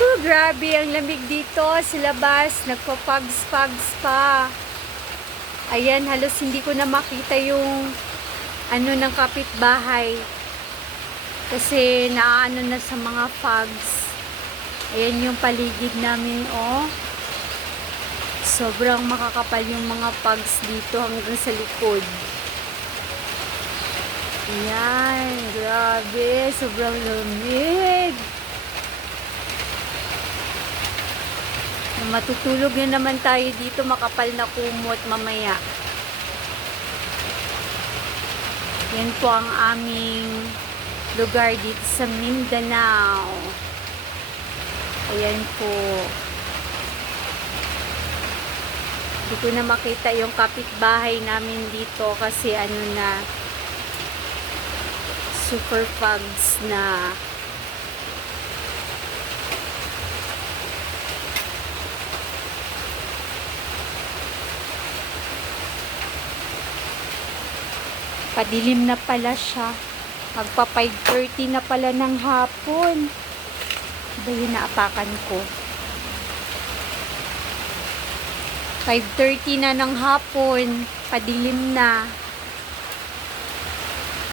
Grabe, ang lamig dito sa labas. Nagpa-pags-pags pa. Ayan, halos hindi ko na makita yung ano ng kapitbahay. Kasi naaano na sa mga fogs. Ayan yung paligid namin, oh. Sobrang makakapal yung mga fogs dito hanggang sa likod. Ayan, grabe. Sobrang lamig. Matutulog na naman tayo dito, makapal na kumot mamaya. Yan po ang aming lugar dito sa Mindanao. Ayan po. Hindi ko na makita yung kapitbahay namin dito kasi ano na, super fogs na. Padilim na pala siya. Magpa 5:30 na pala ng hapon. Ba yun naapakan ko? 5:30 na ng hapon. Padilim na.